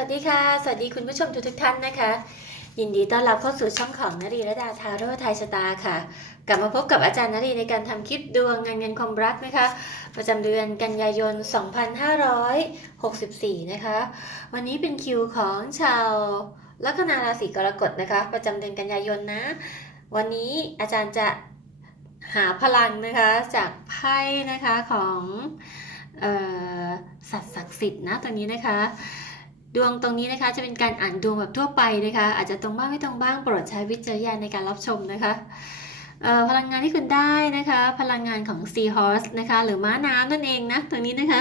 วัสดีค่ะ สวัสดีคุณผู้ชมทุกทุกท่านนะคะ ยินดีต้อนรับเข้าสู่ช่องของนรีระดาทาโร่ไทยชะตาค่ะ กลับมาพบกับอาจารย์นรีในการทำคลิปดวงงานเงินความรักนะคะ ประจำเดือนกันยายน 2564 นะคะ วันนี้เป็นคิวของชาวลัคนาราศีกรกฎนะคะ ประจำเดือนกันยายนนะ วันนี้อาจารย์จะหาพลังนะคะจากไพ่นะคะของออสัตว์ศักดิ์สิทธิ์นะตรงนี้นะคะ ดวงตรงนี้นะคะจะเป็นการอ่านดวงแบบทั่วไปนะคะ อาจจะตรงบ้างไม่ตรงบ้างโปรดใช้วิจารณญาณในการรับชมนะคะพลังงานที่คุณได้นะคะ พลังงานของ Sea Horse นะคะ หรือม้าน้ำนั่นเองนะตรงนี้นะคะ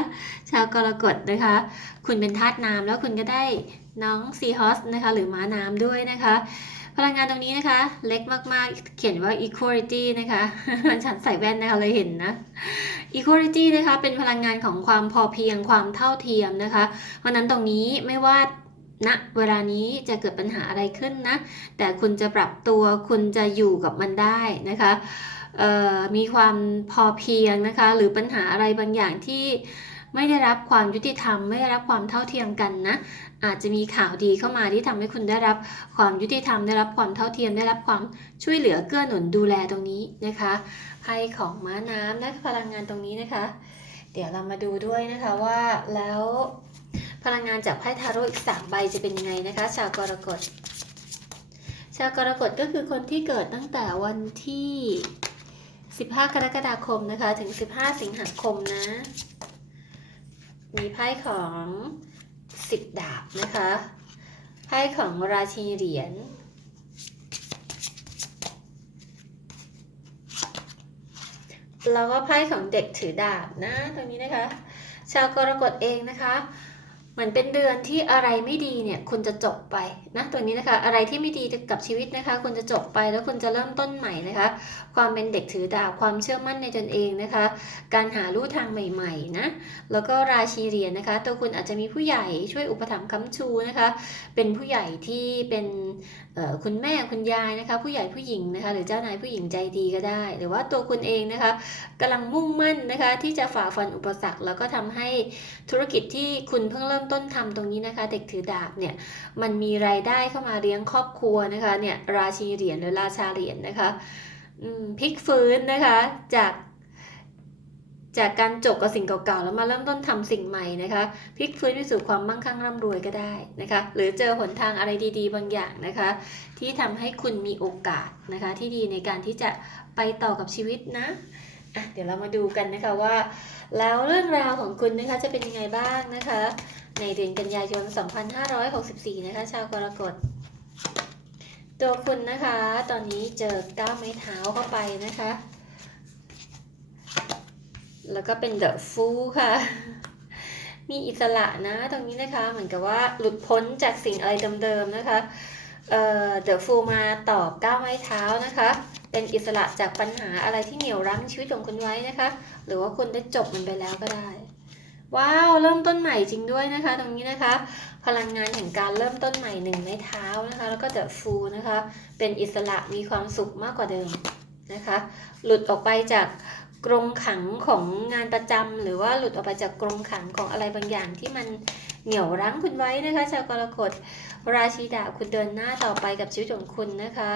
ชาวกรกฎนะคะ คุณเป็นธาตุน้ำแล้วคุณก็ได้น้อง Sea Horse นะคะ หรือม้าน้ำด้วยนะคะ พลังงานตรงนี้นะคะ เล็กมากๆ เขียนว่า equality นะคะ มันฉันใส่แว่นนะคะเลยเห็นนะ equality นะคะ เป็นพลังงานของความพอเพียงความเท่าเทียมนะคะ เพราะนั้นตรงนี้ไม่ว่าณเวลานี้จะเกิดปัญหาอะไรขึ้นนะ แต่คุณจะปรับตัวคุณจะอยู่กับมันได้นะคะมีความพอเพียงนะคะ หรือปัญหาอะไรบางอย่างที่ไม่ได้รับความยุติธรรม ไม่ได้รับความเท่าเทียมกันนะ อาจจะมีข่าวดีเข้ามาที่ทำให้คุณได้รับความยุติธรรมได้รับความเท่าเทียมได้รับความช่วยเหลือเกื้อหนุนดูแลตรงนี้นะคะไพ่ของม้าน้ำและพลังงานตรงนี้นะคะ เดี๋ยวเรามาดูด้วยนะคะว่าแล้วพลังงานจากไพ่ทาโร่อีกสามใบจะเป็นยังไงนะคะ ชาวกรกฎชาวกรกฎก็คือคนที่เกิดตั้งแต่วันที่ 15 กรกฎาคมนะคะ ถึง 15 สิงหาคมนะ มีไพ่ของ 10ดาบนะคะไพ่ของราชินีเหรียญแล้วก็ไพ่ของเด็กถือดาบนะตรงนี้นะคะ ชาวกรกฎเองนะคะเหมือนเป็นเดือนที่อะไรไม่ดีเนี่ยคุณจะจบไปนะตัวนี้นะคะ อะไรที่ไม่ดีกับชีวิตนะคะ คุณจะจบไปแล้วคุณจะเริ่มต้นใหม่นะคะ ความเป็นเด็กถือดาบความเชื่อมั่นในตนเองนะคะ การหาลู่ทางใหม่ๆนะแล้วก็ราชีเหรียญนะคะ ตัวคุณอาจจะมีผู้ใหญ่ช่วยอุปถัมภ์ค้ำชูนะคะ เป็นผู้ใหญ่ที่เป็นคุณแม่คุณยายนะคะ ผู้ใหญ่ผู้หญิงนะคะหรือเจ้านายผู้หญิงใจดีก็ได้ หรือว่าตัวคุณเองนะคะกำลังมุ่งมั่นนะคะ ที่จะฝ่าฟันอุปสรรค แล้วก็ทำให้ธุรกิจที่คุณเพิ่งเริ่มต้นทำตรงนี้นะคะ เด็กถือดาบเนี่ยมันมีรายได้เข้ามาเลี้ยงครอบครัวนะคะเนี่ยราชีเหรียญหรือราชาเหรียญนะคะ พลิกฟื้นนะคะ จาก จากการจบกับสิ่งเก่าๆ แล้วมาเริ่มต้นทำสิ่งใหม่นะคะพลิกฟื้นไปสู่ความมั่งคั่งร่ำรวยก็ได้นะคะ หรือเจอหนทางอะไรดี ๆ บางอย่างนะคะ ที่ทำให้คุณมีโอกาสนะคะ ที่ดีในการที่จะไปต่อกับชีวิตนะะเดี๋ยวเรามาดูกันนะคะว่า แล้วเรื่องราวของคุณนะคะจะเป็นยังไงบ้างนะคะ ในเดือนกันยายน 2564 นะคะ ชาวกรกฎ ตัวคุณนะคะ ตอนนี้เจอก้าวไม้เท้าเข้าไปนะคะ แล้วก็เป็นเดอะฟูค่ะ มีอิสระนะตรงนี้นะคะ เหมือนกับว่าหลุดพ้นจากสิ่งอะไรเดิมๆนะคะ เอ่อเดอะฟูมาตอบก้าวไม้เท้านะคะ เป็นอิสระจากปัญหาอะไรที่เหนี่ยวรั้งชีวิตของคุณไว้นะคะ หรือว่าคุณได้จบมันไปแล้วก็ได้ ว้าว เริ่มต้นใหม่จริงด้วยนะคะ ตรงนี้นะคะ พลังงานแห่งการเริ่มต้นใหม่หนึ่งไม้เท้านะคะ แล้วก็เดอะฟูนะคะ เป็นอิสระมีความสุขมากกว่าเดิมนะคะ หลุดออกไปจากกรงขังของงานประจำหรือว่าหลุดออกไปจากกรงขังของอะไรบางอย่างที่มันเหนี่ยวรั้งคุณไว้นะคะ ชาวกรกฎราชีดาคุณเดินหน้าต่อไปกับชีวิตของคุณนะคะ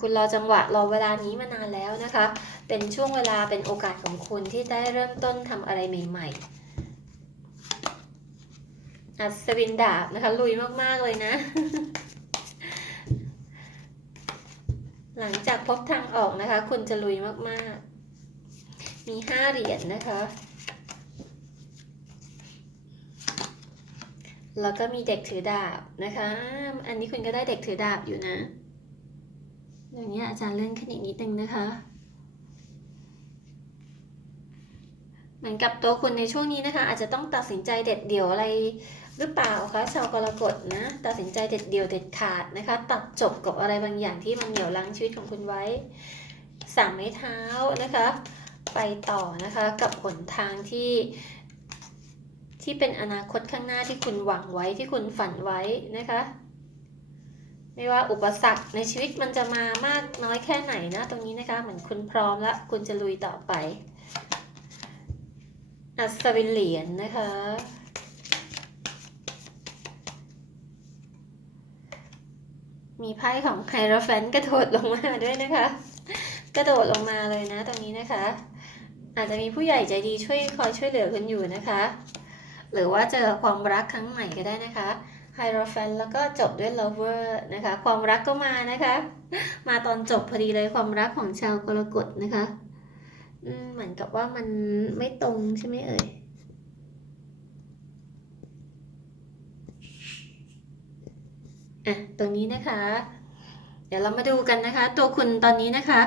คุณรอจังหวะรอเวลานี้มานานแล้วนะคะ เป็นช่วงเวลาเป็นโอกาสของคุณที่ได้เริ่มต้นทำอะไรใหม่ ๆ อัศวินดาบนะคะ ลุยมากๆเลยนะ หลังจากพบทางออกนะคะ คุณจะลุยมากๆ มีห้าเหรียญนะคะ แล้วก็มีเด็กถือดาบนะคะ อันนี้คุณก็ได้เด็กถือดาบอยู่นะอย่างนี้อาจารย์เลื่อนขึ้นอีกนิดนึงนะคะ เหมือนกับตัวคุณในช่วงนี้นะคะ อาจจะต้องตัดสินใจเด็ดเดี่ยวอะไรหรือเปล่าคะชาวกรกฎนะ ตัดสินใจเด็ดเดี่ยวเด็ดขาดนะคะ ตัดจบกับอะไรบางอย่างที่มันเหนี่ยวรั้งชีวิตของคุณไว้สามไม้เท้านะคะ ไปต่อนะคะกับหนทางที่ที่เป็นอนาคตข้างหน้าที่คุณหวังไว้ที่คุณฝันไว้นะคะ ไม่ว่าอุปสรรคในชีวิตมันจะมามากน้อยแค่ไหนนะตรงนี้นะคะ เหมือนคุณพร้อมแล้วคุณจะลุยต่อไป อัศวินเหรียญนนะคะ มีไพ่ของไฮโรแฟนกระโดดลงมาด้วยนะคะ กระโดดลงมาเลยนะตรงนี้นะคะ อาจจะมีผู้ใหญ่ใจดีช่วยคอยช่วยเหลือคุณอยู่นะคะ หรือว่าเจอความรักครั้งใหม่ก็ได้นะคะไฮโรแฟนแล้วก็จบด้วยลูเวอร์นะคะ ความรักก็มานะคะ มาตอนจบพอดีเลยความรักของชาวกรกฎนะคะ เหมือนกับว่ามันไม่ตรงใช่ไหมเอ่ยอะตรงนี้นะคะ เดี๋ยวเรามาดูกันนะคะ ตัวคุณตอนนี้นะคะ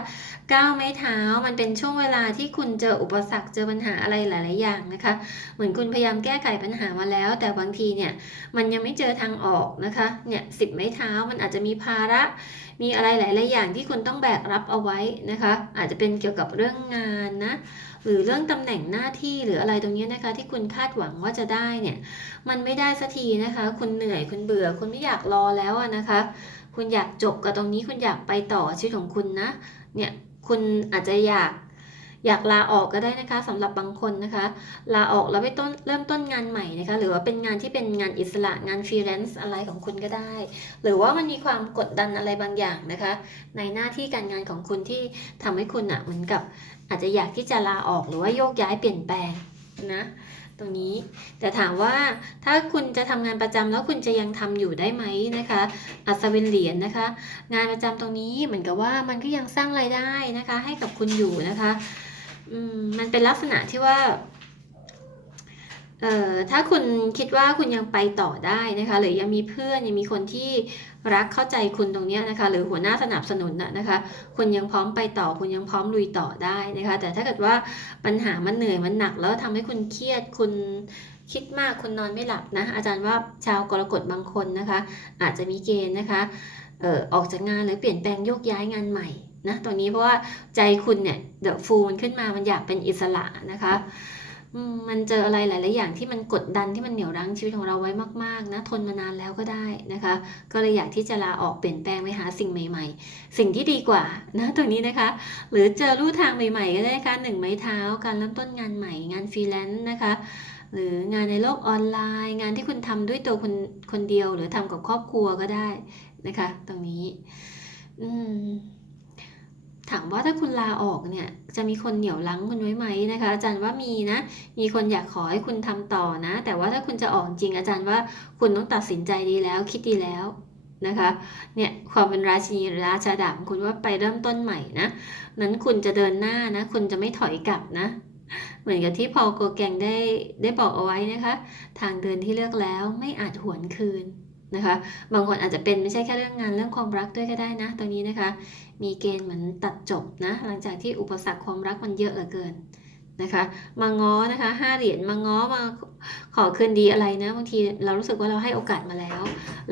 ก้าวไม้เท้ามันเป็นช่วงเวลาที่คุณเจออุปสรรคเจอปัญหาอะไรหลาย ๆ อย่างนะคะ เหมือนคุณพยายามแก้ไขปัญหามาแล้ว แต่บางทีเนี่ยมันยังไม่เจอทางออกนะคะเนี่ยสิบไม้เท้ามันอาจจะมีภาระ มีอะไรหลาย ๆ อย่างที่คุณต้องแบกรับเอาไว้นะคะ อาจจะเป็นเกี่ยวกับเรื่องงานนะหรือเรื่องตำแหน่งหน้าที่หรืออะไรตรงนี้นะคะ ที่คุณคาดหวังว่าจะได้เนี่ยมันไม่ได้สักทีนะคะ คุณเหนื่อยคุณเบื่อคุณไม่อยากรอแล้วอะนะคะ คุณอยากจบกับตรงนี้คุณอยากไปต่อชีวิตของคุณนะ เนี่ยคุณอาจจะอยากอยากลาออกก็ได้นะคะสำหรับบางคนนะคะ ลาออกแล้วไปต้นเริ่มต้นงานใหม่นะคะ หรือว่าเป็นงานที่เป็นงานอิสระงานฟรีแลนซ์อะไรของคุณก็ได้ หรือว่ามันมีความกดดันอะไรบางอย่างนะคะ ในหน้าที่การงานของคุณที่ทำให้คุณอะเหมือนกับอาจจะอยากที่จะลาออกหรือว่าโยกย้ายเปลี่ยนแปลงนะ ตรงนี้ แต่ถามว่าถ้าคุณจะทำงานประจำแล้วคุณจะยังทำอยู่ได้ไหมนะคะ อัศวินเหรียญนะคะ งานประจำตรงนี้เหมือนกับว่ามันก็ยังสร้างรายได้นะคะ ให้กับคุณอยู่นะคะอืมมันเป็นลักษณะที่ว่าเอ่อถ้าคุณคิดว่าคุณยังไปต่อได้นะคะ หรือยังมีเพื่อนยังมีคนที่ รักเข้าใจคุณตรงนี้นะคะ หรือหัวหน้าสนับสนุนน่ะนะคะ คุณยังพร้อมไปต่อ คุณยังพร้อมลุยต่อได้นะคะ แต่ถ้าเกิดว่าปัญหามันเหนื่อยมันหนักแล้วทำให้คุณเครียดคุณคิดมากคุณนอนไม่หลับนะ อาจารย์ว่าชาวกรกฎบางคนนะคะ อาจจะมีเกณฑ์นะคะเออออกจากงานหรือเปลี่ยนแปลงโยกย้ายงานใหม่นะตรงนี้เพราะว่าใจคุณเนี่ยเดอะฟูมันขึ้นมามันอยากเป็นอิสระนะคะ มันเจออะไรหลาย ๆ อย่างที่มันกดดันที่มันเหนี่ยวรั้งชีวิตของเราไว้มาก ๆ นะ ทนมานานแล้วก็ได้นะคะ ก็เลยอยากที่จะลาออกเปลี่ยนแปลงไปหาสิ่งใหม่ ๆ สิ่งที่ดีกว่านะตรงนี้นะคะ หรือเจอลู่ทางใหม่ ๆ ก็ได้นะคะหนึ่งไม้เท้า การเริ่มต้นงานใหม่ งานฟรีแลนซ์นะคะ หรืองานในโลกออนไลน์ งานที่คุณทำด้วยตัวคนคนเดียว หรือทำกับครอบครัวก็ได้นะคะ ตรงนี้ อืม ถามว่าถ้าคุณลาออกเนี่ยจะมีคนเหนี่ยวรั้งคุณไว้ไหมนะคะอาจารย์ว่ามีนะ มีคนอยากขอให้คุณทำต่อนะ แต่ว่าถ้าคุณจะออกจริงอาจารย์ว่าคุณต้องตัดสินใจดีแล้วคิดดีแล้วนะคะเนี่ยความเป็นราชินีราชาดาบคุณว่าไปเริ่มต้นใหม่นะนั้นคุณจะเดินหน้านะคุณจะไม่ถอยกลับนะ เหมือนกับที่พอลโกแกงได้ได้บอกเอาไว้นะคะ ทางเดินที่เลือกแล้วไม่อาจหวนคืน นะคะ บางคนอาจจะเป็นไม่ใช่แค่เรื่องงานเรื่องความรักด้วยก็ได้นะ ตรงนี้นะคะ มีเกณฑ์เหมือนตัดจบนะ หลังจากที่อุปสรรคความรักมันเยอะเหลือเกินนะคะมาง้อนะคะห้าเหรียญมาง้อมาขอคืนดีอะไรนะบางทีเรารู้สึกว่าเราให้โอกาสมาแล้ว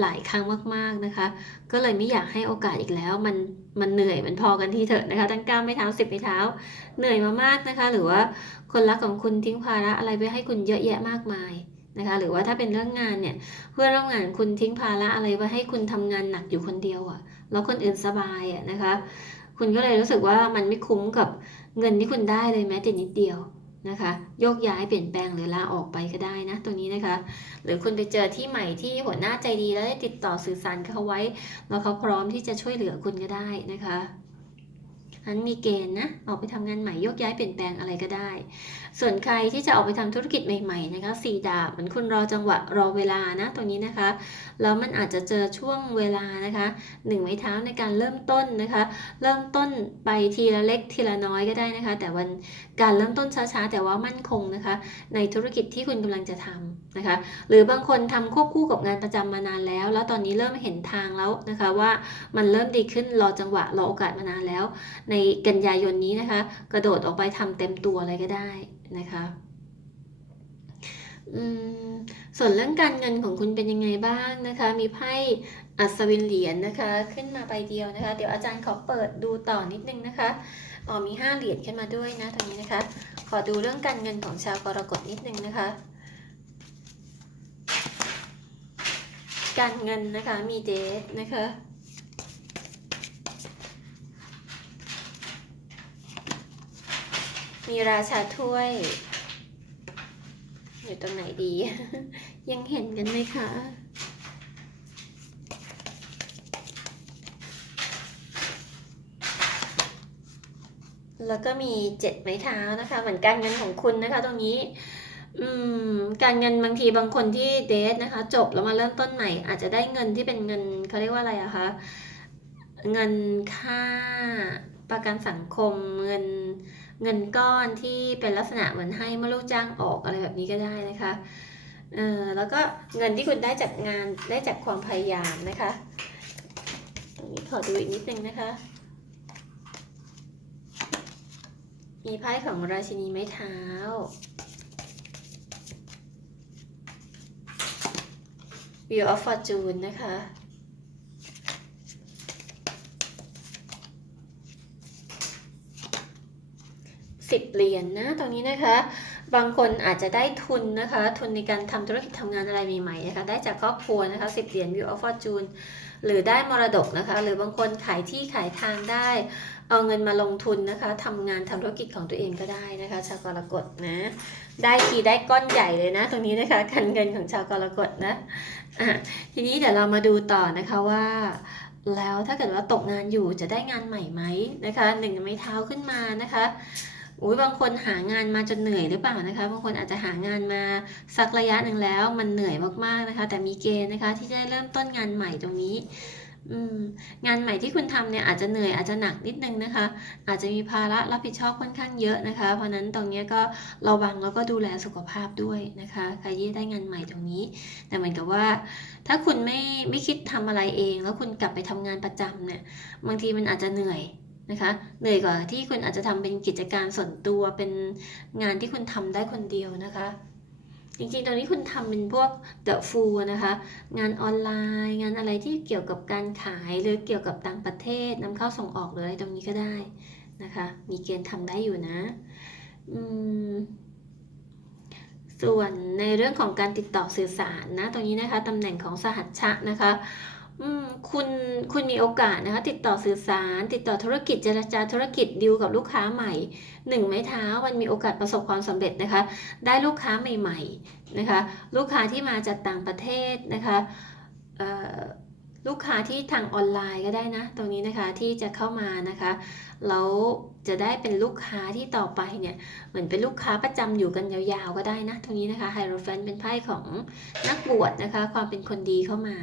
หลายครั้งมากๆนะคะ ก็เลยไม่อยากให้โอกาสอีกแล้ว มันมันเหนื่อยมันพอกันที่เถอะนะคะตั้งก้าไม่เท้าสิบไม่เท้า เหนื่อยมามากนะคะ หรือว่าคนรักของคุณทิ้งภาระอะไรไปให้คุณเยอะแยะมากมาย นะคะหรือว่าถ้าเป็นเรื่องงานเนี่ยเพื่อนร่วมงานคุณทิ้งภาระอะไรไว้ให้คุณทำงานหนักอยู่คนเดียวอะ่ะแล้วคนอื่นสบายอะ่ะนะคะคุณก็เลยรู้สึกว่ามันไม่คุ้มกับเงินที่คุณได้เลยแม้แต่นิดเดียวนะคะโยกย้ายเปลี่ยนแปลงหรือลาออกไปก็ได้นะตรงนี้นะคะ หรือคุณไปเจอที่ใหม่ที่หัวหน้าใจดีแล้วได้ติดต่อสื่อสารกับเขาไว้ แล้วเขาพร้อมที่จะช่วยเหลือคุณก็ได้นะคะอันมีเกณฑ์นะออกไปทำงานใหม่โยกย้ายเปลี่ยนแปลงอะไรก็ได้ ส่วนใครที่จะออกไปทำธุรกิจใหม่ๆนะคะสี่ดาบเหมือนคุณรอจังหวะรอเวลานะตรงนี้นะคะแล้วมันอาจจะเจอช่วงเวลานะคะหนึ่งไม้เท้าในการเริ่มต้นนะคะ เริ่มต้นไปทีละเล็กทีละน้อยก็ได้นะคะ แต่วันการเริ่มต้นช้าๆ แต่ว่ามั่นคงนะคะ ในธุรกิจที่คุณกำลังจะทำนะคะ หรือบางคนทำควบคู่กับงานประจำมานานแล้ว แล้วตอนนี้เริ่มเห็นทางแล้วนะคะว่ามันเริ่มดีขึ้นรอจังหวะรอโอกาสมานานแล้ว ในกันยายนนี้นะคะ กระโดดออกไปทำเต็มตัวอะไรก็ได้นะคะส่วนเรื่องการเงินของคุณเป็นยังไงบ้างนะคะ มีไพ่อัศวินเหรียญนะคะ ขึ้นมาใบเดียวนะคะ เดี๋ยวอาจารย์ขอเปิดดูต่อนิดนึงนะคะอ๋อมีห้าเหรียญขึ้นมาด้วยนะตรงนี้นะคะ ขอดูเรื่องการเงินของชาวกรกฎนิดนึงนะคะ การเงินนะคะมีเดทนะคะ มีราชาถ้วย อยู่ตรงไหนดี ยังเห็นกันไหมคะแล้วก็มีเจ็ดไม้เท้านะคะ เหมือนการเงินของคุณนะคะ ตรงนี้ อืม การเงินบางทีบางคนที่เดทนะคะ จบแล้วมาเริ่มต้นใหม่ อาจจะได้เงินที่เป็นเงินเขาเรียกว่าอะไรอะคะเงินค่าประกันสังคมเงิน เงินก้อนที่เป็นลักษณะเหมือนให้เมื่อลูกจ้างออกอะไรแบบนี้ก็ได้นะคะเออแล้วก็เงินที่คุณได้จากงานได้จากความพยายามนะคะตรงนี้ขอดูอีกนิดนึงนะคะ มีไพ่ของราชินีไม้เท้า Wheel of Fortune นะคะ สิบเหรียญนนะตรงนี้นะคะ บางคนอาจจะได้ทุนนะคะ ทุนในการทำธุรกิจทำงานอะไรใหม่ๆนะคะ ได้จากครอบครัวนะคะสิบเหรียญ View of Fortune หรือได้มรดกนะคะ หรือบางคนขายที่ขายทางได้ เอาเงินมาลงทุนนะคะทำงานทำธุรกิจของตัวเองก็ได้นะคะ ชาวกรกฎนะ ได้ทีได้ก้อนใหญ่เลยนะ ตรงนี้นะคะการเงินของชาวกรกฎนะะทีนี้เดี๋ยวเรามาดูต่อนะคะว่าแล้วถ้าเกิดว่าตกงานอยู่จะได้งานใหม่ไหมนะคะหนึ่งไม้เท้าขึ้นมานะคะ อุ้ยบางคนหางานมาจนเหนื่อยหรือเปล่านะคะ บางคนอาจจะหางานมาสักระยะหนึ่งแล้ว มันเหนื่อยมากๆนะคะ แต่มีเกณฑ์นะคะ ที่จะได้เริ่มต้นงานใหม่ตรงนี้งานใหม่ที่คุณทำเนี่ยอาจจะเหนื่อยอาจจะหนักนิดนึงนะคะ อาจจะมีภาระรับผิดชอบค่อนข้างเยอะนะคะ เพราะนั้นตรงนี้ก็ระวังแล้วก็ดูแลสุขภาพด้วยนะคะใครที่ได้งานใหม่ตรงนี้ แต่เหมือนกับว่า ถ้าคุณไม่ไม่คิดทำอะไรเอง แล้วคุณกลับไปทำงานประจำเนี่ยบางทีมันอาจจะเหนื่อย นะคะเหนื่อยกว่าที่คุณอาจจะทำเป็นกิจการส่วนตัวเป็นงานที่คุณทำได้คนเดียวนะคะ จริงๆตอนนี้คุณทำเป็นพวก The Full นะคะ งานออนไลน์ งานอะไรที่เกี่ยวกับการขายหรือเกี่ยวกับต่างประเทศนำเข้าส่งออกหรืออะไรตรงนี้ก็ได้นะคะ มีเกณฑ์ทำได้อยู่นะอืมส่วนในเรื่องของการติดต่อสื่อสารนะตรงนี้นะคะตำแหน่งของสหัชชะนะคะ คุณคุณมีโอกาสนะคะ ติดต่อสื่อสาร ติดต่อธุรกิจเจรจาธุรกิจดีลกับลูกค้าใหม่หนึ่งไม้เท้ามันมีโอกาสประสบความสำเร็จนะคะ ได้ลูกค้าใหม่ ๆนะคะ ลูกค้าที่มาจากต่างประเทศนะคะเอ่อ ลูกค้าที่ทางออนไลน์ก็ได้นะ ตรงนี้นะคะที่จะเข้ามานะคะแล้วจะได้เป็นลูกค้าที่ต่อไปเนี่ยเหมือนเป็นลูกค้าประจำอยู่กันยาวๆก็ได้นะตรงนี้นะคะไฮโรแฟนเป็นไพ่ของนักบวชนะคะ ความเป็นคนดีเข้ามา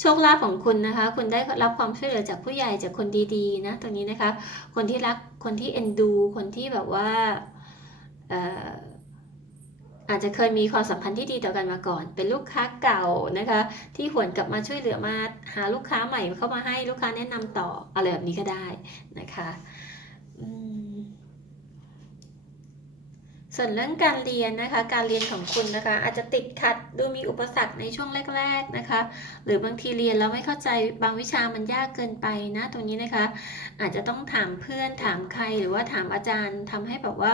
โชคลาภของคุณนะคะ คุณได้รับความช่วยเหลือจากผู้ใหญ่จากคนดีๆนะตรงนี้นะคะ คนที่รักคนที่เอ็นดู คนที่แบบว่าเอ่อ อาจจะเคยมีความสัมพันธ์ที่ดีต่อกันมาก่อน เป็นลูกค้าเก่านะคะ ที่หวนกลับมาช่วยเหลือมาหาลูกค้าใหม่เข้ามาให้ลูกค้าแนะนำต่ออะไรแบบนี้ก็ได้นะคะอืม ส่วนเรื่องการเรียนนะคะ การเรียนของคุณนะคะ อาจจะติดขัดดูมีอุปสรรคในช่วงแรก ๆนะคะ หรือบางทีเรียนแล้วไม่เข้าใจบางวิชามันยากเกินไปนะตรงนี้นะคะ อาจจะต้องถามเพื่อนถามใครหรือว่าถามอาจารย์ทำให้แบบว่า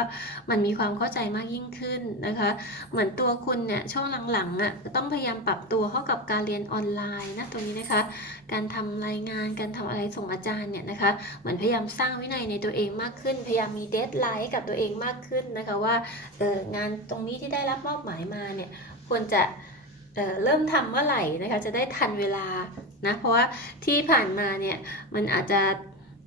มันมีความเข้าใจมากยิ่งขึ้นนะคะ เหมือนตัวคุณเนี่ยช่วงหลังๆอะต้องพยายามปรับตัวเข้ากับการเรียนออนไลน์นะตรงนี้นะคะ การทำรายงานการทำอะไรส่งอาจารย์เนี่ยนะคะเหมือนพยายามสร้างวินัยในตัวเองมากขึ้น พยายามมีเดทไลน์กับตัวเองมากขึ้นนะคะว่าเอองานตรงนี้ที่ได้รับมอบหมายมาเนี่ยควรจะเเริ่มทำเมื่อไหร่นะคะจะได้ทันเวลานะเพราะว่าที่ผ่านมาเนี่ยมันอาจจะ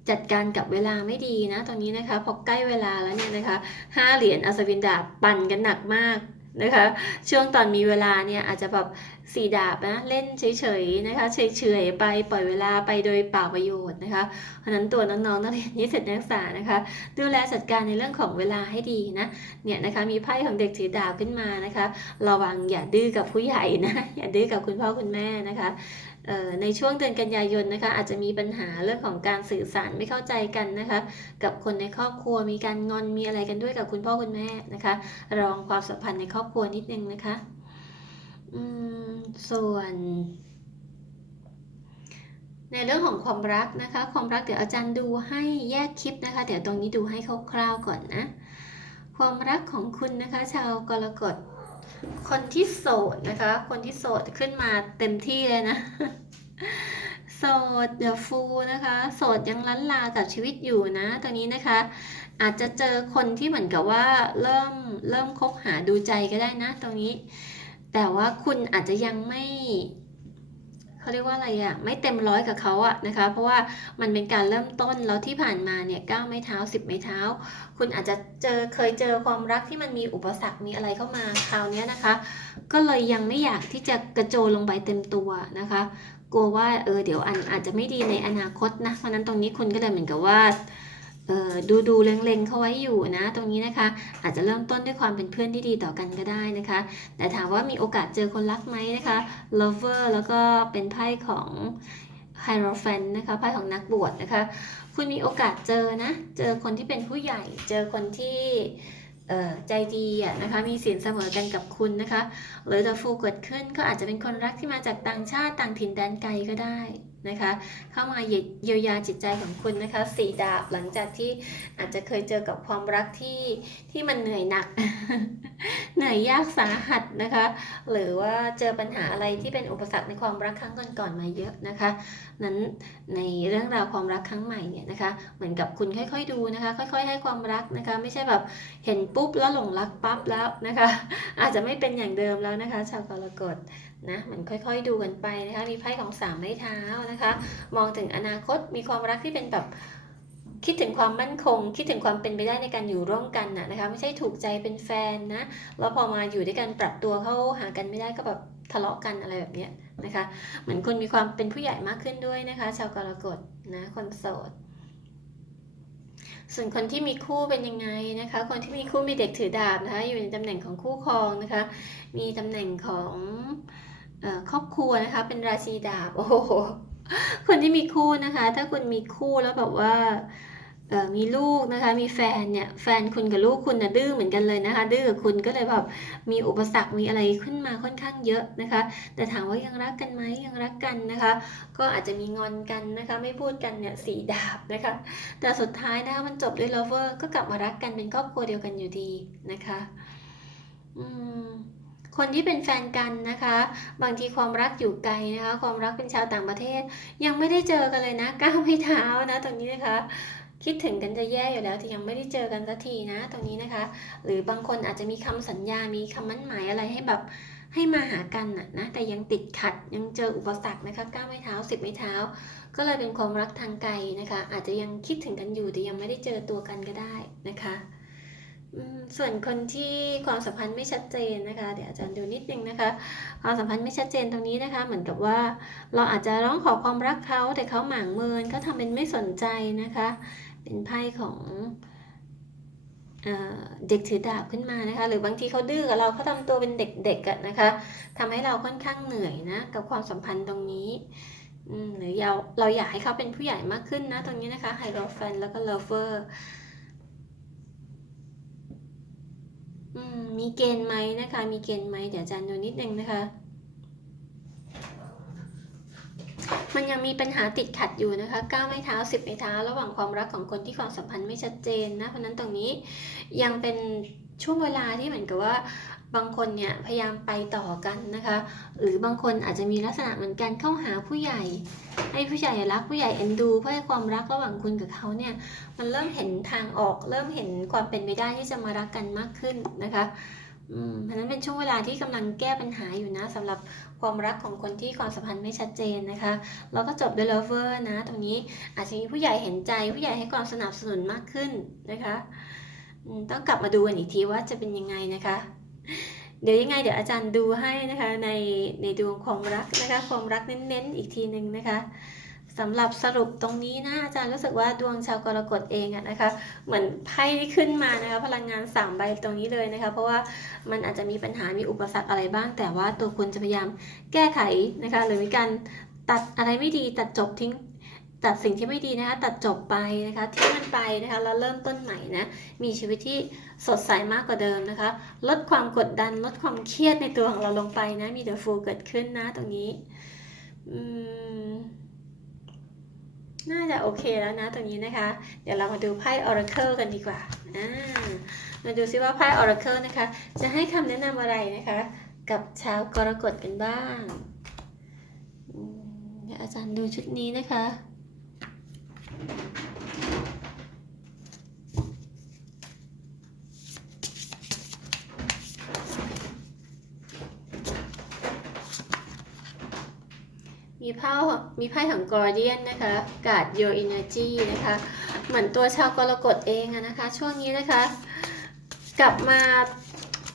จัดการกับเวลาไม่ดีนะตรงนี้นะคะพอใกล้เวลาแล้วเนี่ยนะคะห้าเหรียญอัศวินดาบปั่นกันหนักมาก นะคะช่วงตอนมีเวลาเนี่ยอาจจะแบบสีดาบนะเล่นเฉยๆนะคะเฉยๆไปปล่อยเวลาไปโดยเปล่าประโยชน์นะคะเพราะนั้นตัวน้องๆนักเรียนนิสิตนักศึกษานะคะ ดูแลจัดการในเรื่องของเวลาให้ดีนะเนี่ยนะคะมีไพ่ของเด็กถือดาบขึ้นมานะคะ ระวังอย่าดื้อกับผู้ใหญ่นะอย่าดื้อกับคุณพ่อคุณแม่นะคะ ในช่วงเดือนกันยายนนะคะ อาจจะมีปัญหาเรื่องของการสื่อสารไม่เข้าใจกันนะคะ กับคนในครอบครัวมีการงอนมีอะไรกันด้วยกับคุณพ่อคุณแม่นะคะระวังความสัมพันธ์ในครอบครัวนิดนึงนะคะอืมส่วน ในเรื่องของความรักนะคะ ความรักเดี๋ยวอาจารย์ดูให้แยกคลิปนะคะ เดี๋ยวตรงนี้ดูให้คร่าวๆก่อนนะ ความรักของคุณนะคะ ชาวกรกฎ คนที่โสดนะคะ คนที่โสดขึ้นมาเต็มที่เลยนะ โสดเดอะฟูนะคะ โสดยังลั้นลากับชีวิตอยู่นะ ตอนนี้นะคะ อาจจะเจอคนที่เหมือนกับว่าเริ่มเริ่มคบหาดูใจก็ได้นะ ตรงนี้ แต่ว่าคุณอาจจะยังไม่ เขาเรียกว่าอะไรอะไม่เต็มร้อยกับเขาอะนะคะ เพราะว่ามันเป็นการเริ่มต้นแล้วที่ผ่านมาเนี่ยเก้าไม้เท้าสิบไม้เท้า คุณอาจจะเจอเคยเจอความรักที่มันมีอุปสรรคมีอะไรเข้ามาคราวนี้นะคะ ก็เลยยังไม่อยากที่จะกระโจนลงไปเต็มตัวนะคะ กลัวว่าเออเดี๋ยวอันอาจจะไม่ดีในอนาคตนะเพราะนั้นตรงนี้คุณก็เลยเหมือนกับว่า ดูดูเล็งๆเขาไว้อยู่นะตรงนี้นะคะ อาจจะเริ่มต้นด้วยความเป็นเพื่อนที่ดีต่อกันก็ได้นะคะ แต่ถามว่ามีโอกาสเจอคนรักไหมนะคะ lover แล้วก็เป็นไพ่ของ hierophant นะคะไพ่ของนักบวชนะคะ คุณมีโอกาสเจอนะ เจอคนที่เป็นผู้ใหญ่ เจอคนที่ใจดีอะนะคะ มีสินเสมอกันกับคุณนะคะ หรือจะฟูเกิดขึ้นก็อาจจะเป็นคนรักที่มาจากต่างชาติต่างถิ่นแดนไกลก็ได้ นะคะเข้ามาเยียวยาจิตใจของคุณนะคะสีดาบหลังจากที่อาจจะเคยเจอกับความรักที่ที่มันเหนื่อยหนัก เหนื่อยยากสาหัสนะคะ หรือว่าเจอปัญหาอะไรที่เป็นอุปสรรคในความรักครั้งก่อนๆมาเยอะนะคะ นั้นในเรื่องราวความรักครั้งใหม่เนี่ยนะคะ เหมือนกับคุณค่อย ๆ ดูนะคะ ค่อย ๆ ให้ความรักนะคะ ไม่ใช่แบบเห็นปุ๊บแล้วหลงรักปั๊บแล้วนะคะ อาจจะไม่เป็นอย่างเดิมแล้วนะคะ ชาวกรกฎ นะเหมือนค่อยๆดูกันไปนะคะมีไพ่ของสามไม้เท้านะคะ มองถึงอนาคตมีความรักที่เป็นแบบคิดถึงความมั่นคง คิดถึงความเป็นไปได้ในการอยู่ร่วมกันนะนะคะ ไม่ใช่ถูกใจเป็นแฟนนะแล้วพอมาอยู่ด้วยกันปรับตัวเข้าหากันไม่ได้ก็แบบทะเลาะกันอะไรแบบเนี้ยนะคะเหมือนคุณมีความเป็นผู้ใหญ่มากขึ้นด้วยนะคะ ชาวกรกฎนะคนโสดส่วนคนที่มีคู่เป็นยังไงนะคะ คนที่มีคู่มีเด็กถือดาบนะคะ อยู่ในตำแหน่งของคู่ครองนะคะ มีตำแหน่งของ ครอบครัวนะคะเป็นราศีดาบโอ้โหคนที่มีคู่นะคะ ถ้าคุณมีคู่แล้วแบบว่ามีลูกนะคะ มีแฟนเนี่ย แฟนคุณกับลูกคุณนะดื้อเหมือนกันเลยนะคะ ดื้อกับคุณก็เลยแบบมีอุปสรรค มีอะไรขึ้นมาค่อนข้างเยอะนะคะ แต่ถามว่ายังรักกันไหมยังรักกันนะคะ ก็อาจจะมีงอนกันนะคะ ไม่พูดกันเนี่ยสีดาบนะคะ แต่สุดท้ายนะคะมันจบด้วย lover ก็กลับมารักกันเป็นครอบครัวเดียวกันอยู่ดีนะคะ อืม คนที่เป็นแฟนกันนะคะ บางทีความรักอยู่ไกลนะคะ ความรักเป็นชาวต่างประเทศ ยังไม่ได้เจอกันเลยนะก้าวไม่เท้านะตรงนี้นะคะคิดถึงกันจะแย่อยู่แล้วแต่ยังไม่ได้เจอกันสักทีนะ ตรงนี้นะคะ หรือบางคนอาจจะมีคำสัญญา มีคำมั่นหมายอะไรให้แบบให้มาหากันนะนะ แต่ยังติดขัดยังเจออุปสรรคนะคะก้าวไม่เท้าสิบไม่เท้า ก็เลยเป็นความรักทางไกลนะคะ อาจจะยังคิดถึงกันอยู่แต่ยังไม่ได้เจอตัวกันก็ได้นะคะ ส่วนคนที่ความสัมพันธ์ไม่ชัดเจนนะคะ เดี๋ยวอาจารย์ดูนิดนึงนะคะ ความสัมพันธ์ไม่ชัดเจนตรงนี้นะคะ เหมือนกับว่าเราอาจจะร้องขอความรักเขาแต่เขาหมางเมินเขาทำเป็นไม่สนใจนะคะ เป็นไพ่ของเด็กถือดาบขึ้นมานะคะ หรือบางทีเขาดื้อกับเราเขาทำตัวเป็นเด็กๆนะคะทำให้เราค่อนข้างเหนื่อยนะกับความสัมพันธ์ตรงนี้หรือเราเราอยากให้เขาเป็นผู้ใหญ่มากขึ้นนะตรงนี้นะคะไฮโ o ร a n แล้วก็เลเวอร์อื มีเกณฑ์ไหมนะคะ มีเกณฑ์ไหมเดี๋ยวอาจารย์ดูนิดนึงนะคะ มันยังมีปัญหาติดขัดอยู่นะคะก้าวไม่เท้าสิบไม่เท้า ระหว่างความรักของคนที่ความสัมพันธ์ไม่ชัดเจนนะ เพราะนั้นตรงนี้ยังเป็นช่วงเวลาที่เหมือนกับว่า บางคนเนี่ยพยายามไปต่อกันนะคะ หรือบางคนอาจจะมีลักษณะเหมือนกันเข้าหาผู้ใหญ่ ให้ผู้ใหญ่รักผู้ใหญ่เอ็นดู เพื่อให้ความรักระหว่างคุณกับเขาเนี่ยมันเริ่มเห็นทางออก เริ่มเห็นความเป็นไปได้ที่จะมารักกันมากขึ้นนะคะอืมเพราะฉะนั้นเป็นช่วงเวลาที่กำลังแก้ปัญหาอยู่นะสำหรับความรักของคนที่ความสัมพันธ์ไม่ชัดเจนนะคะแล้วก็จบด้วย lover นะ ตรงนี้อาจจะมีผู้ใหญ่เห็นใจผู้ใหญ่ให้ความสนับสนุนมากขึ้นนะคะต้องกลับมาดูกันอีกทีว่าจะเป็นยังไงนะคะ เดี๋ยวยังไงเดี๋ยวอาจารย์ดูให้นะคะในในดวงความรักนะคะความรักเน้นๆอีกทีหนึ่งนะคะสำหรับสรุปตรงนี้นะอาจารย์รู้สึกว่าดวงชาวกรกฎเองอะนะคะ เหมือนไพ่ขึ้นมานะคะ พลังงานสามใบตรงนี้เลยนะคะ เพราะว่ามันอาจจะมีปัญหามีอุปสรรคอะไรบ้าง แต่ว่าตัวคุณจะพยายามแก้ไขนะคะ หรือมีการตัดอะไรไม่ดีตัดจบทิ้ง ตัดสิ่งที่ไม่ดีนะคะ ตัดจบไปนะคะทิ้งมันไปนะคะแล้วเริ่มต้นใหม่นะมีชีวิตที่สดใสมากกว่าเดิมนะคะ ลดความกดดัน ลดความเครียดในตัวของเราลงไปนะมีเดอะฟูลเกิดขึ้นนะตรงนี้น่าจะโอเคแล้วนะตรงนี้นะคะ เดี๋ยวเรามาดูไพ่ Oracle กันดีกว่าอ่ามาดูซิว่าไพ่ Oracle นะคะ จะให้คำแนะนำอะไรนะคะ กับชาวกรกฎกันบ้างอาจารย์ดูชุดนี้นะคะ มีไพ่มีไพ่ของ Guardian นะคะ Guard Your Energy นะคะ เหมือนตัวชาวกรกฎเองอะนะคะ ช่วงนี้นะคะ กลับมา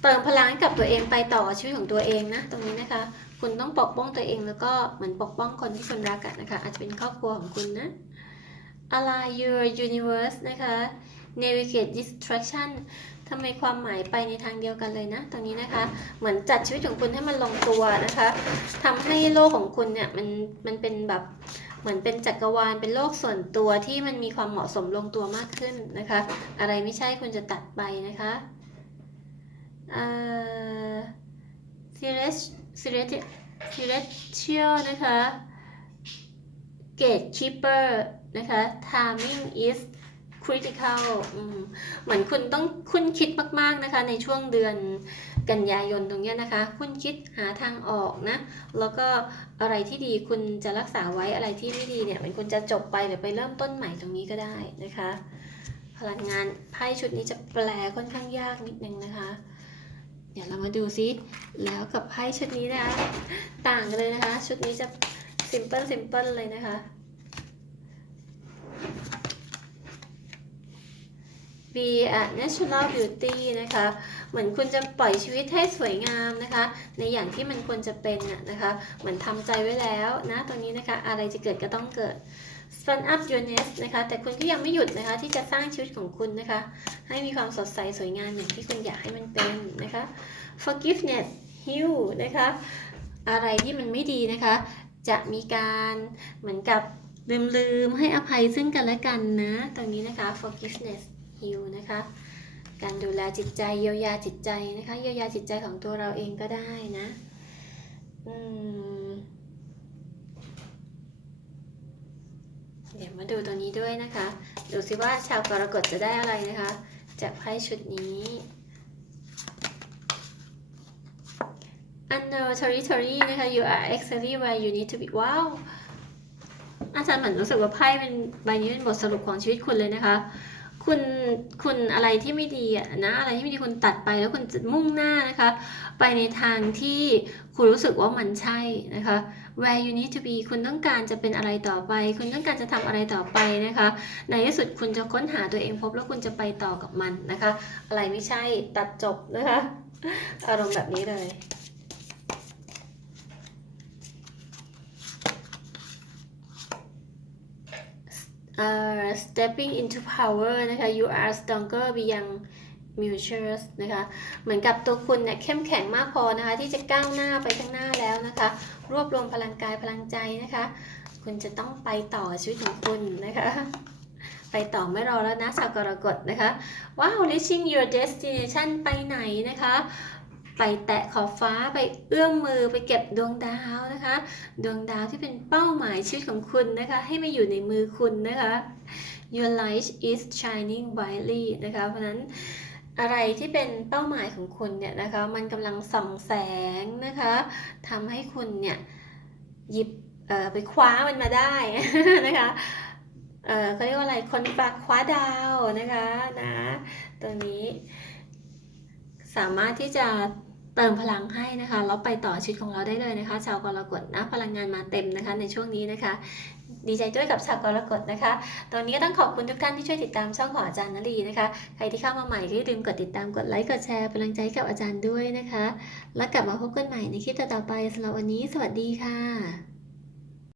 เติมพลังให้กับตัวเองไปต่อชีวิตของตัวเองนะ ตรงนี้นะคะ คุณต้องปกป้องตัวเองแล้วก็เหมือนปกป้องคนที่คุณรักอะนะคะ อาจจะเป็นครอบครัวของคุณนะ Align Your Universe นะคะ Navigate Distraction ทำไมความหมายไปในทางเดียวกันเลยนะตรงนี้นะคะ เหมือนจัดชีวิตของคุณให้มันลงตัวนะคะทำให้โลกของคุณเนี่ยมันมันเป็นแบบเหมือนเป็นจักรวาลเป็นโลกส่วนตัวที่มันมีความเหมาะสมลงตัวมากขึ้นนะคะ อะไรไม่ใช่คุณจะตัดไปนะคะเอ่อ celestial celestial นะคะ Gatekeeper นะคะ Timing is critical เหมือนคุณต้องคุณคิดมาก ๆ นะคะ ในช่วงเดือนกันยายนตรงนี้นะคะ คุณคิดหาทางออกนะ แล้วก็อะไรที่ดีคุณจะรักษาไว้อะไรที่ไม่ดีเนี่ยมันคุณจะจบไปหรือไปเริ่มต้นใหม่ตรงนี้ก็ได้นะคะ พลังงานไพ่ชุดนี้จะแปลค่อนข้างยากนิดนึงนะคะ เดี๋ยวเรามาดูซิแล้วกับไพ่ชุดนี้นะคะ ต่างกันเลยนะคะ ชุดนี้จะ simple simple เลยนะคะ be a natural beauty นะคะ เหมือนคุณจะปล่อยชีวิตให้สวยงามนะคะ ในอย่างที่มันควรจะเป็นนะนะคะ เหมือนทำใจไว้แล้วนะตรงนี้นะคะ อะไรจะเกิดก็ต้องเกิด spun up your nest นะคะ แต่คุณก็ยังไม่หยุดนะคะ ที่จะสร้างชีวิตของคุณนะคะ ให้มีความสดใสสวยงามอย่างที่คุณอยากให้มันเป็นนะคะ forgiveness heal นะคะ อะไรที่มันไม่ดีนะคะ จะมีการเหมือนกับลืมๆให้อภัยซึ่งกันและกันนะ ตรงนี้นะคะ forgiveness heal นะคะ การดูแลจิตใจเยียวยาจิตใจนะคะ เยียวยาจิตใจของตัวเราเองก็ได้นะอืมเดี๋ยวมาดูตัวนี้ด้วยนะคะ ดูสิว่าชาวกรกฎจะได้อะไรนะคะจากไพ่ชุดนี้ unknown territory นะคะ you are exactly where you need to be ว้าวอาจารย์เหมือนรู้สึกว่าไพ่เป็นใบนี้เป็นบทสรุปของชีวิตคุณเลยนะคะ คุณคุณอะไรที่ไม่ดีอะนะอะไรที่ไม่ดีคุณตัดไปแล้วคุณจะมุ่งหน้านะคะ ไปในทางที่คุณรู้สึกว่ามันใช่นะคะ where you need to be คุณต้องการจะเป็นอะไรต่อไป คุณต้องการจะทำอะไรต่อไปนะคะ ในที่สุดคุณจะค้นหาตัวเองพบแล้วคุณจะไปต่อกับมันนะคะ อะไรไม่ใช่ตัดจบนะคะอารมณ์แบบนี้เลย uh, stepping into power นะคะ you are stronger beyond measures นะคะ เหมือนกับตัวคุณเนี่ยเข้มแข็งมากพอนะคะ ที่จะก้าวหน้าไปข้างหน้าแล้วนะคะ รวบรวมพลังกายพลังใจนะคะ คุณจะต้องไปต่อชีวิตของคุณนะคะไปต่อไม่รอแล้วนะชาวกรกฎนะคะ ว้าว reaching your destination ไปไหนนะคะ ไปแตะขอบฟ้าไปเอื้อมมือไปเก็บดวงดาวนะคะ ดวงดาวที่เป็นเป้าหมายชีวิตของคุณนะคะ ให้มาอยู่ในมือคุณนะคะ Your light is shining brightly นะคะ เพราะนั้นอะไรที่เป็นเป้าหมายของคุณเนี่ยนะคะ มันกำลังส่องแสงนะคะทำให้คุณเนี่ยหยิบไปคว้ามันมาได้นะคะเออเขาเรียกว่าอะไรคนฝากคว้าดาวนะคะนะตรงนี้สามารถที่จะ เติมพลังให้นะคะแล้วไปต่อชีวิตของเราได้เลยนะคะ ชาวกรกฎนะพลังงานมาเต็มนะคะในช่วงนี้นะคะ ดีใจด้วยกับชาวกรกฎนะคะ ตอนนี้ก็ต้องขอบคุณทุกท่านที่ช่วยติดตามช่องของอาจารย์นลีนะคะ ใครที่เข้ามาใหม่ก็อย่าลืมกดติดตามกดไลค์กดแชร์เป็นกำลังใจกับอาจารย์ด้วยนะคะ แล้วกลับมาพบกันใหม่ในคลิปต่อๆไปสำหรับวันนี้ สวัสดีค่ะ